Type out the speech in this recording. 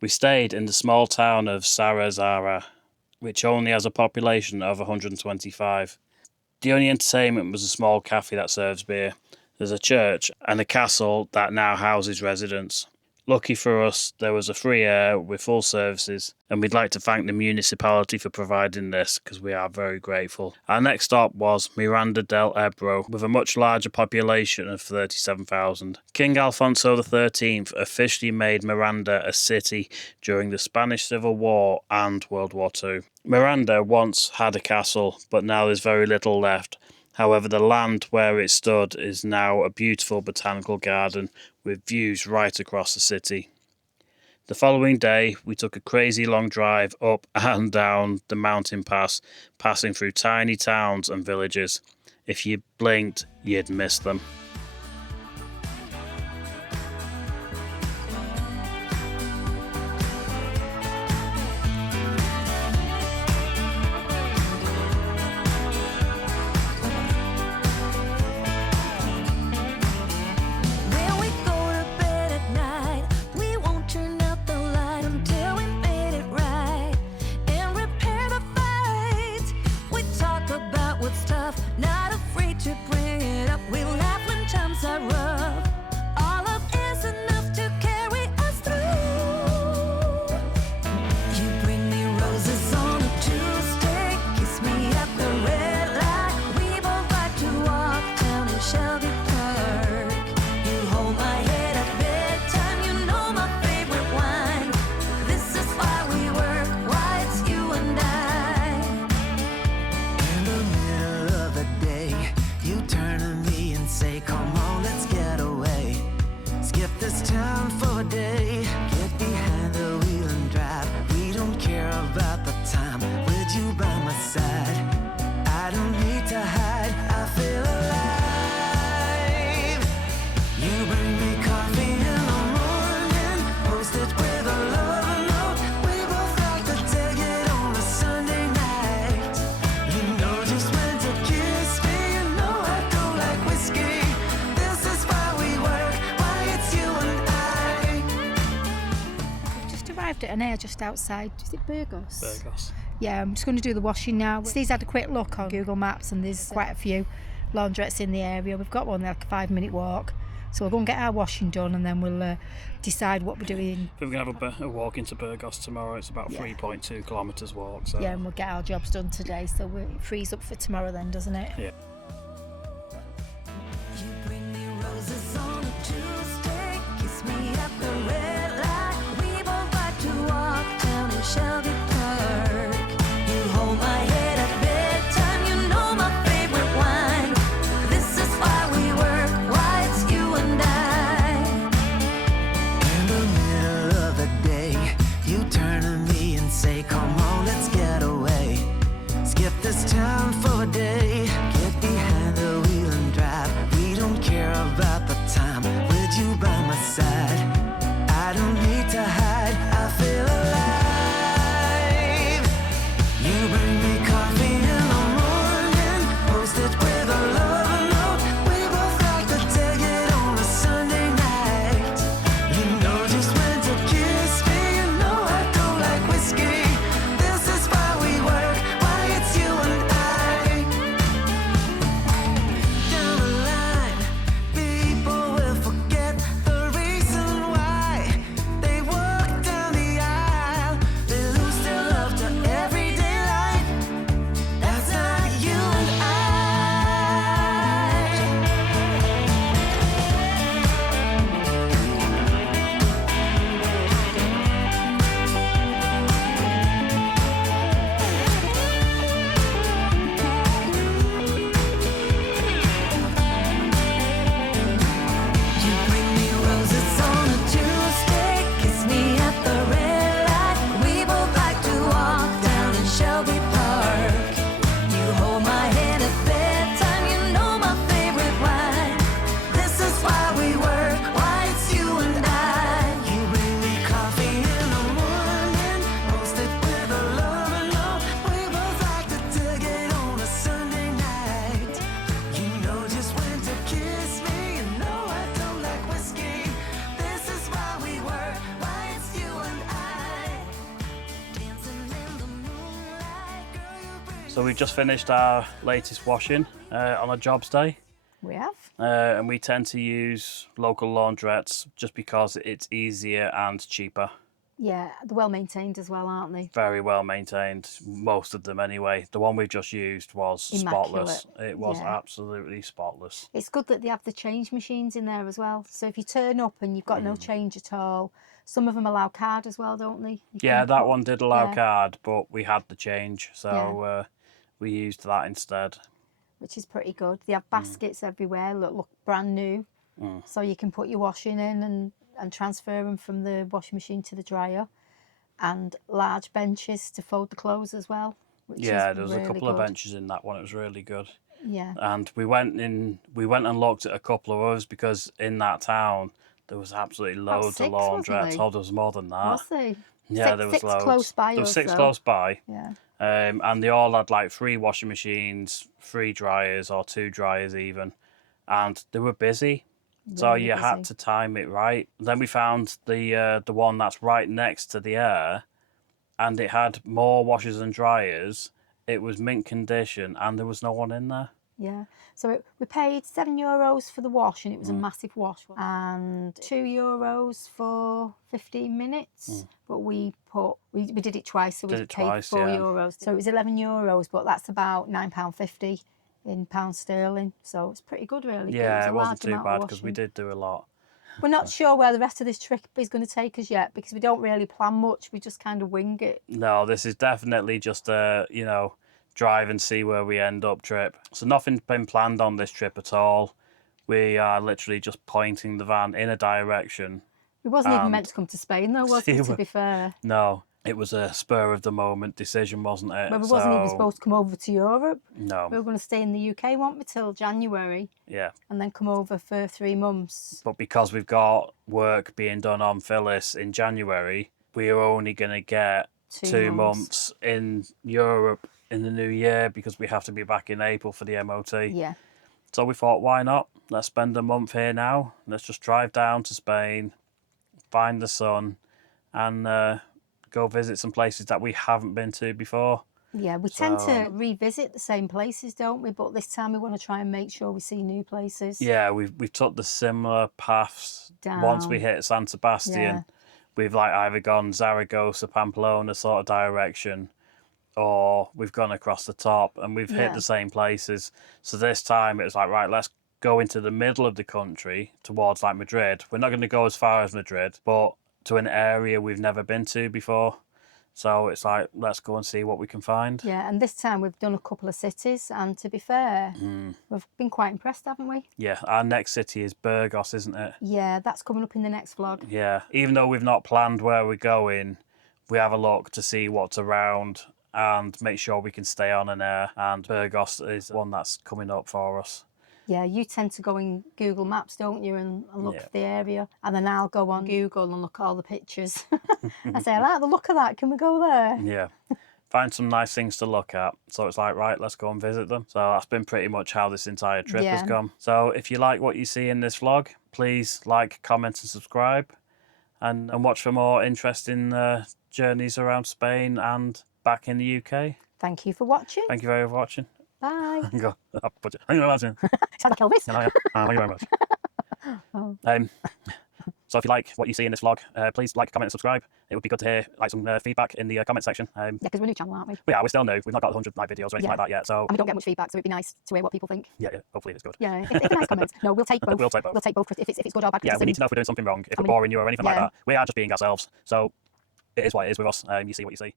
We stayed in the small town of Zara, which only has a population of 125. The only entertainment was a small cafe that serves beer. There's a church and a castle that now houses residents. Lucky for us, there was a free air with full services, and we'd like to thank the municipality for providing this because we are very grateful. Our next stop was Miranda de Ebro, with a much larger population of 37,000. King Alfonso XIII officially made Miranda a city during the Spanish Civil War and World War II. Miranda once had a castle, but now there's very little left. However, the land where it stood is now a beautiful botanical garden with views right across the city. The following day, we took a crazy long drive up and down the mountain pass, passing through tiny towns and villages. If you blinked, you'd miss them. At an air just outside, is it Burgos? Burgos. Yeah, I'm just going to do the washing now. Steve's had a quick look on Google Maps and there's quite a few laundrettes in the area. We've got one like a 5-minute walk. So we'll go and get our washing done and then we'll decide what we're doing. We're going to have a walk into Burgos tomorrow. It's about 3.2 kilometres walk. So. Yeah, and we'll get our jobs done today. So it frees up for tomorrow then, doesn't it? Yeah. You bring me roses on a Tuesday, kiss me at the red light. We both like to walk down in Shelby Park. You hold my head at bedtime, you know my favorite wine. This is why we work, why it's you and I. In the middle of the day, you turn to me and say, come on, let's get away. Skip this town for a day, get behind the wheel and drive. We don't care about the time, with you by my side. I don't need to hide, I feel alive. You bring me coffee in the morning, posted with a love note. We both like to take it on a Sunday night. You know just when to kiss me, you know I don't like whiskey. So we've just finished our latest washing on a jobs day. We have. And we tend to use local laundrettes just because it's easier and cheaper. Yeah, they're well maintained as well, aren't they? Very well maintained, most of them anyway. The one we've just used was Immaculate. spotless. It was Yeah. absolutely spotless. It's good that they have the change machines in there as well. So if you turn up and you've got no change at all, some of them allow card as well, don't they? You Yeah, can that put- one did allow yeah. card, but we had the change, so we used that instead. Which is pretty good. They have baskets everywhere that look brand new. So you can put your washing in and transfer them from the washing machine to the dryer. And large benches to fold the clothes as well. Which Yeah, is there was really a couple of good. benches in that one. It was really good. Yeah. And we went and looked at a couple of others because in that town there was absolutely loads six, of wasn't laundrettes. there? Oh, there was more than that. Was they? Yeah, there was six loads. close by There was us, 6 though. close by. Yeah. And they all had like 3 washing machines, 3 dryers or 2 dryers even. And they were busy. So Really you had busy. to time it right. Then we found the one that's right next to the air, and it had more washers and dryers. It was mint condition, and there was no one in there. Yeah. So we paid €7 for the wash, and it was a massive wash, and €2 for 15 minutes. But we did it twice, so we Did it paid twice, €4. So it was €11, but that's about £9.50 in pounds sterling. So it's pretty good, really. Yeah, was a it wasn't large too amount of bad because we washing. did do a lot. We're not sure where the rest of this trip is going to take us yet because we don't really plan much. We just kind of wing it. No, this is definitely just a, drive and see where we end up trip. So nothing's been planned on this trip at all. We are literally just pointing the van in a direction. We wasn't even And- meant to come to Spain, though, was it, to be fair? No, it was a spur of the moment decision, wasn't it? Well, we wasn't even So, supposed to come over to Europe. No, We were going to stay in the UK, weren't we, till January, yeah. and then come over for 3 months. But because we've got work being done on Phyllis in January, we are only going to get 2 months in Europe in the new year because we have to be back in April for the MOT. Yeah. So we thought, why not? Let's spend a month here now. Let's just drive down to Spain, find the sun, and go visit some places that we haven't been to before. Yeah, we tend to revisit the same places, don't we? But this time we want to try and make sure we see new places. Yeah, we've took the similar paths. Once we Down. hit San Sebastian, Yeah. we've like either gone Zaragoza, Pamplona sort of direction, or we've gone across the top and we've hit Yeah. the same places. So this time it was like, right, let's go into the middle of the country towards like Madrid. We're not going to go as far as Madrid, but to an area we've never been to before. So it's like, let's go and see what we can find. Yeah, and this time we've done a couple of cities, and to be fair, we've been quite impressed, haven't we? Yeah, our next city is Burgos, isn't it? Yeah, that's coming up in the next vlog. Yeah, even though we've not planned where we're going, we have a look to see what's around and make sure we can stay on an air. And Burgos is one that's coming up for us. Yeah, you tend to go in Google Maps, don't you, and look Yeah. for the area. And then I'll go on Google and look at all the pictures. I say, I like the look of that. Can we go there? Yeah. Find some nice things to look at. So it's like, right, let's go and visit them. So that's been pretty much how this entire trip has Yeah. gone. So if you like what you see in this vlog, please like, comment and subscribe. And watch for more interesting journeys around Spain and back in the UK. Thank you for watching. Thank you very much for watching. Bye. Thank you very much. Sound like Elvis? Thank you very much. So if you like what you see in this vlog, please like, comment and subscribe. It would be good to hear like some feedback in the comment section. Yeah, because we're a new channel, aren't we? We're still new. We've not got 100 like videos or anything Yeah. like that yet. So And we don't get much feedback, so it'd be nice to hear what people think. yeah, hopefully it's good. Yeah, if it's nice comments. No, we'll take both. We'll take both. We'll take both if it's good or bad. Yeah, we criticism. need to know if we're doing something wrong, if we're mean, boring you or anything like yeah. that. We are just being ourselves. So it is what it is with us. You see what you see.